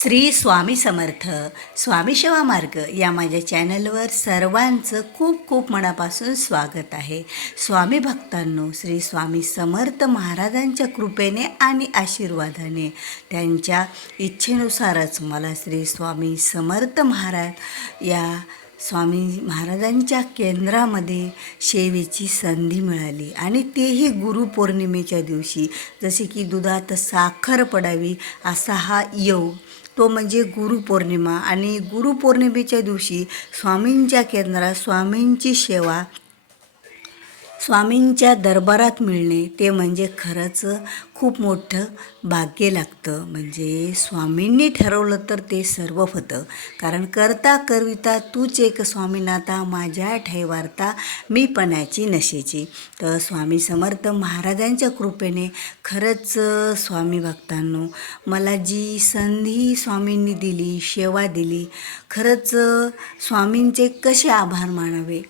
श्री स्वामी समर्थ स्वामी सेवा मार्ग या माझ्या चॅनलवर सर्वांचं खूप खूप मनापासून स्वागत आहे. स्वामी भक्तांनो श्री स्वामी समर्थ महाराजांच्या कृपेने आणि आशीर्वादाने त्यांच्या इच्छेनुसारच मला श्री स्वामी समर्थ महाराज या स्वामी महाराजांच्या केंद्रामध्ये सेवेची संधी मिळाली आणि तेही गुरुपौर्णिमेच्या दिवशी जसे की दुधात साखर पडावी असा हा योग तो म्हणजे गुरुपौर्णिमा आणि गुरुपौर्णिमेच्या दिवशी स्वामींच्या केंद्रात स्वामींची सेवा स्वामींच्या दरबारात मिळणे ते म्हणजे खरंच खूप मोठं भाग्य लागतं. म्हणजे स्वामींनी ठरवलं तर ते सर्व होतं. कारण करता करविता तूच एक स्वामीनाथा माझ्या ठैवारता मी पणाची नशेची. तर स्वामी समर्थ महाराजांच्या कृपेने खरंच स्वामी भक्तांनो मला जी संधी स्वामींनी दिली सेवा दिली खरंच स्वामींचे कसे आभार मानावे?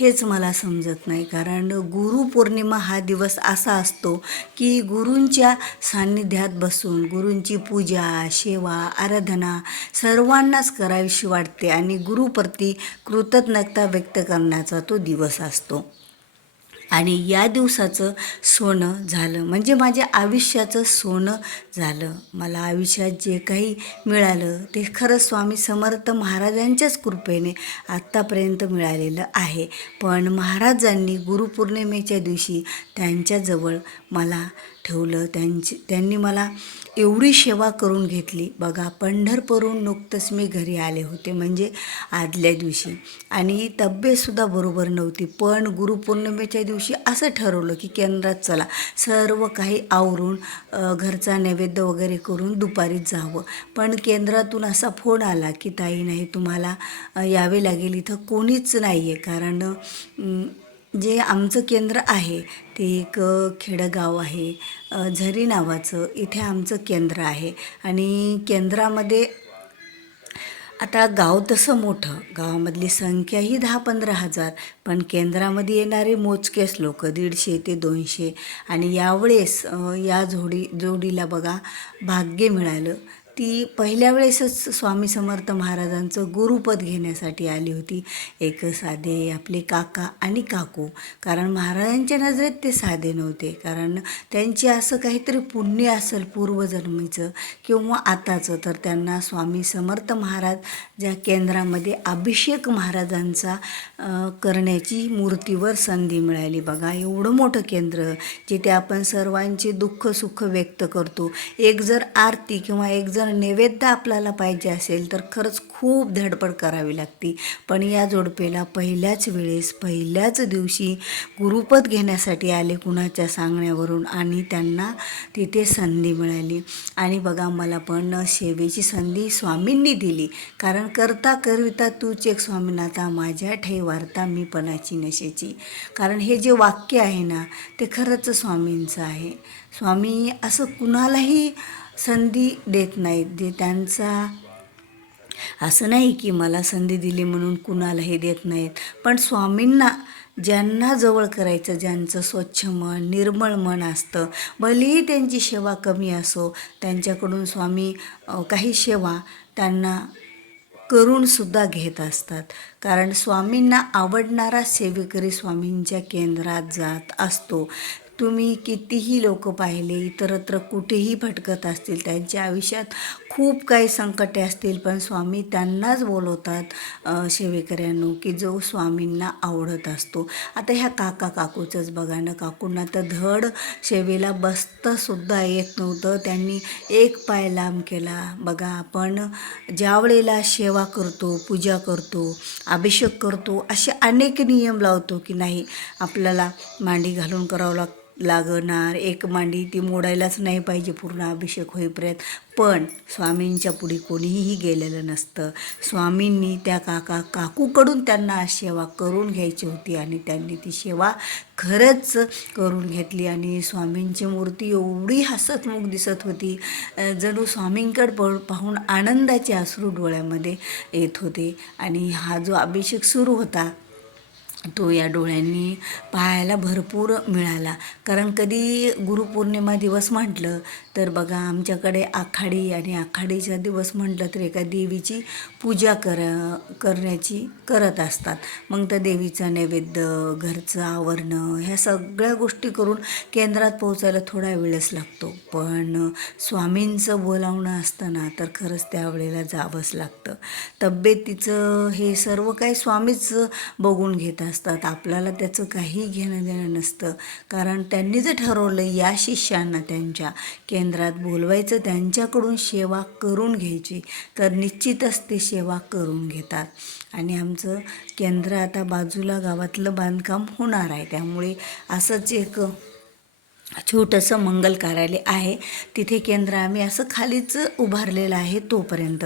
हेच मला समजत नाही. कारण गुरुपौर्णिमा हा दिवस असा असतो की गुरूंच्या सान्निध्यात बसून गुरूंची पूजा सेवा आराधना सर्वांनाच करावीशी वाटते आणि गुरुप्रती कृतज्ञता व्यक्त करण्याचा तो दिवस असतो. आणि या दिवसाचं सोनं झालं. म्हणजे माझ्या आयुष्याचं सोनं झालं. मला आयुष्यात जे काही मिळालं ते खरं स्वामी समर्थ महाराजांच्याच कृपेने आत्तापर्यंत मिळालेलं आहे. पण महाराजांनी गुरुपौर्णिमेच्या दिवशी त्यांच्याजवळ मला ठेवलं. त्यांची त्यांनी मला एवढी सेवा करून घेतली. बघा पंढरपूरून नुकतंच मी घरी आले होते म्हणजे आदल्या दिवशी. आणि तब्येतसुद्धा बरोबर नव्हती. पण गुरुपौर्णिमेच्या दिवशी दिवशी असं ठरवलं की केंद्रात चला. सर्व काही आवरून घरचा नैवेद्य वगैरे करून दुपारीच जावं. पण केंद्रातून असा फोन आला की ताई नाही तुम्हाला यावे लागेल इथं कोणीच नाही आहे कारण जे आमचं केंद्र आहे ते एक खेडगाव खेडंगाव आहे. झरी नावाचं इथे आमचं केंद्र आहे. आणि केंद्रामध्ये आता गाव तसं मोठं गावामधली संख्या ही दहा पंधरा हजार पण केंद्रामध्ये येणारे मोजकेच लोक दीडशे ते दोनशे. आणि यावेळेस या जोडी जोडीला बघा भाग्य मिळालं. ती पहिल्या वेळेसच स्वामी समर्थ महाराजांचं गुरुपद घेण्यासाठी आली होती. एक साधे आपले काका आणि काकू. कारण महाराजांच्या नजरेत ते साधे नव्हते. कारण त्यांची असं काहीतरी पुण्य असेल पूर्वजन्मीचं किंवा आताचं तर त्यांना स्वामी समर्थ महाराज ज्या केंद्रामध्ये अभिषेक महाराजांचा करण्याची मूर्तीवर संधी मिळाली. बघा एवढं मोठं केंद्र जिथे आपण सर्वांचे दुःख सुख व्यक्त करतो. एक जर आरती किंवा एक जर नैवेद्य आपल्याला पाहिजे असेल तर खरंच खूप धडपड करावी लागते. पण या जोडपेला पहिल्याच वेळेस पहिल्याच दिवशी गुरुपद घेण्यासाठी आले कुणाच्या सांगण्यावरून आणि त्यांना तिथे संधी मिळाली. आणि बघा मला पण सेवेची संधी स्वामींनी दिली. कारण करता करविता तूच एक स्वामीनाथा माझ्या ठेवारता मी पणाची नशेची. कारण हे जे वाक्य आहे ना ते खरंच स्वामींचं आहे. स्वामी असं कुणालाही संधी देत नाहीत जे त्यांचा असं नाही की मला संधी दिली म्हणून कुणालाही देत नाहीत. पण स्वामींना ज्यांना जवळ करायचं ज्यांचं स्वच्छ मन निर्मळ मन असतं भलेही त्यांची सेवा कमी असो त्यांच्याकडून स्वामी काही सेवा त्यांना करूनसुद्धा घेत असतात. कारण स्वामींना आवडणारा सेवेकरी स्वामींच्या केंद्रात जात असतो. तुम्ही कितीही लोक पाहिले इतरत्र कुठेही भटकत असतील त्यांच्या आयुष्यात खूप काही संकटे असतील पण स्वामी त्यांनाच बोलवतात शेवेकऱ्यांनो सेवेकऱ्यांनो की जो स्वामींना आवडत असतो. आता ह्या काका काकूचंच बघा ना काकूंना तर धड सेवेला बसतासुद्धा येत नव्हतं. त्यांनी एक पाय लांब केला. बघा आपण ज्या वेळेला सेवा करतो पूजा करतो अभिषेक करतो असे अनेक नियम लावतो की नाही आपल्याला मांडी घालून करावं लागतं. लागणार. एक मांडी ती मोडायलाच नाही पाहिजे पूर्ण अभिषेक होईपर्यंत. पण स्वामींच्या पुढे कोणीही गेलेलं नसतं. स्वामींनी त्या काका काकूकडून त्यांना सेवा करून घ्यायची होती आणि त्यांनी ती सेवा खरंच करून घेतली आणि स्वामींची मूर्ती एवढी हसतमुख दिसत होती. जणू स्वामींकडे प पाहून आनंदाचे अश्रू डोळ्यामध्ये येत होते. आणि हा जो अभिषेक सुरू होता तो या डोळ्यांनी पाहायला भरपूर मिळाला. कारण कधी गुरुपौर्णिमा दिवस म्हटलं तर बघा आमच्याकडे आखाडी आणि आखाडीचा दिवस म्हटलं तर एका देवीची पूजा कर करण्याची करत असतात. मग त्या देवीचा नैवेद्य घरचं आवरणं ह्या सगळ्या गोष्टी करून केंद्रात पोहोचायला थोडा वेळच लागतो. पण स्वामींचं बोलावणं असताना तर खरंच त्यावेळेला जावंच लागतं. तब्येतीचं हे सर्व काही स्वामीच बघून घेत असतात आपल्याला त्याचं काही घेणं देणं नसतं. कारण त्यांनी जर ठरवलं या शिष्यांना त्यांच्या केंद्रात बोलवायचं त्यांच्याकडून सेवा करून घ्यायची तर निश्चितच ते सेवा करून घेतात. आणि आमचं केंद्र आता बाजूला गावातलं बांधकाम होणार आहे. त्यामुळे असंच एक छोटंसं मंगल कार्यालय आहे. तिथे केंद्र आम्ही असं खालीच उभारलेलं आहे तोपर्यंत.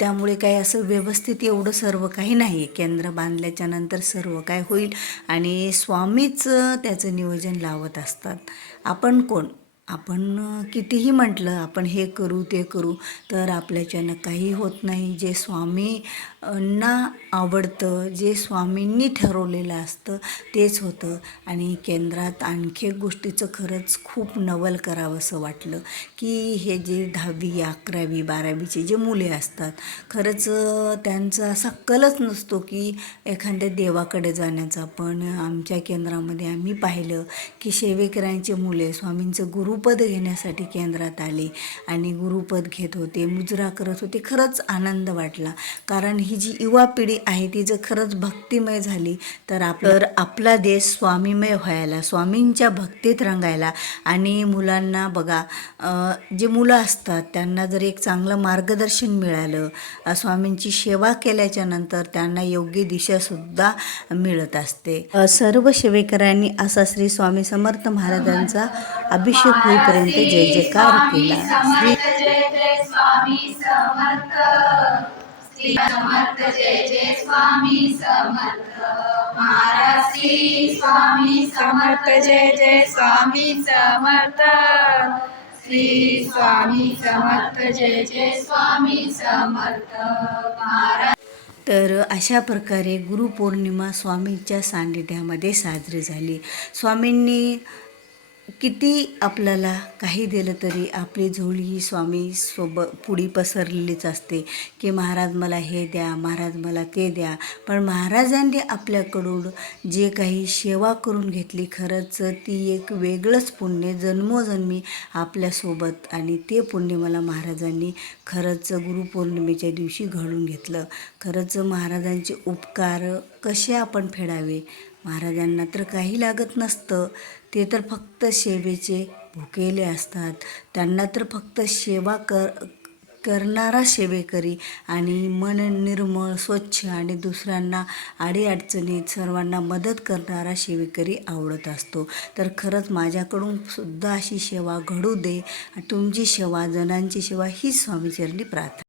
त्यामुळे काही असं व्यवस्थित एवढं सर्व काही नाही आहे केंद्र बांधल्याच्या नंतर सर्व काय होईल आणि स्वामीच त्याचं नियोजन लावत असतात. आपण कोण? आपण कितीही म्हटलं आपण हे करू ते करू तर आपल्याच्यानं काही होत नाही. जे स्वामी ना आवडतं जे स्वामींनी ठरवलेलं असतं तेच होतं. आणि केंद्रात आणखी एक गोष्टीचं खरंच खूप नवल करावंसं वाटलं की हे जे दहावी अकरावी बारावीचे जे मुले असतात खरंच त्यांचा असा कलच नसतो की एखाद्या देवाकडे जाण्याचा. पण आमच्या केंद्रामध्ये आम्ही पाहिलं की सेवेकरांचे मुले स्वामींचं गुरुपद घेण्यासाठी केंद्रात आले. आणि गुरुपद घेत होते मुजरा करत होते खरंच आनंद वाटला. कारण ही जी युवा पिढी आहे ती जर खरंच भक्तिमय झाली तर आपलं आपला देश स्वामीमय व्हायला स्वामींच्या भक्तीत रंगायला आणि मुलांना बघा जे मुलं असतात त्यांना जर एक चांगलं मार्गदर्शन मिळालं स्वामींची सेवा केल्याच्यानंतर त्यांना योग्य दिशासुद्धा मिळत असते. सर्व सेवेकरांनी असा श्री स्वामी समर्थ महाराजांचा अभिषेक होईपर्यंत जय जयकार केला. स्वामी समर्थ. श्री समर्थ जय जय स्वामी समर्थ. महाराज श्री स्वामी समर्थ जय जय स्वामी समर्थ. श्री स्वामी समर्थ जय जय स्वामी समर्थ. महाराज तर अशा प्रकारे गुरुपौर्णिमा स्वामींच्या सान्निध्यामध्ये साजरी झाली. स्वामींनी किती आपल्याला काही दिलं तरी आपली झोळी ही स्वामी सोबत पुढी पसरलेलीच असते की महाराज मला हे द्या महाराज मला ते द्या. पण महाराजांनी आपल्याकडून जे काही सेवा करून घेतली खरंच ती एक वेगळंच पुण्य जन्मोजन्मी आपल्यासोबत आणि ते पुण्य मला महाराजांनी खरंच गुरुपौर्णिमेच्या दिवशी घडून घेतलं. खरंच महाराजांचे उपकार कसे आपण फेडावे? महाराजांना तर काही लागत नसतं. ते तर फक्त सेवेचे भुकेले असतात. त्यांना तर फक्त सेवा कर करणारा सेवेकरी आणि मन निर्मळ स्वच्छ आणि दुसऱ्यांना अडीअडचणीत सर्वांना मदत करणारा सेवेकरी आवडत असतो. तर खरंच माझ्याकडून सुद्धा अशी सेवा घडू दे. तुमची सेवा जणांची सेवा हीच स्वामीचरणी प्रार्थना.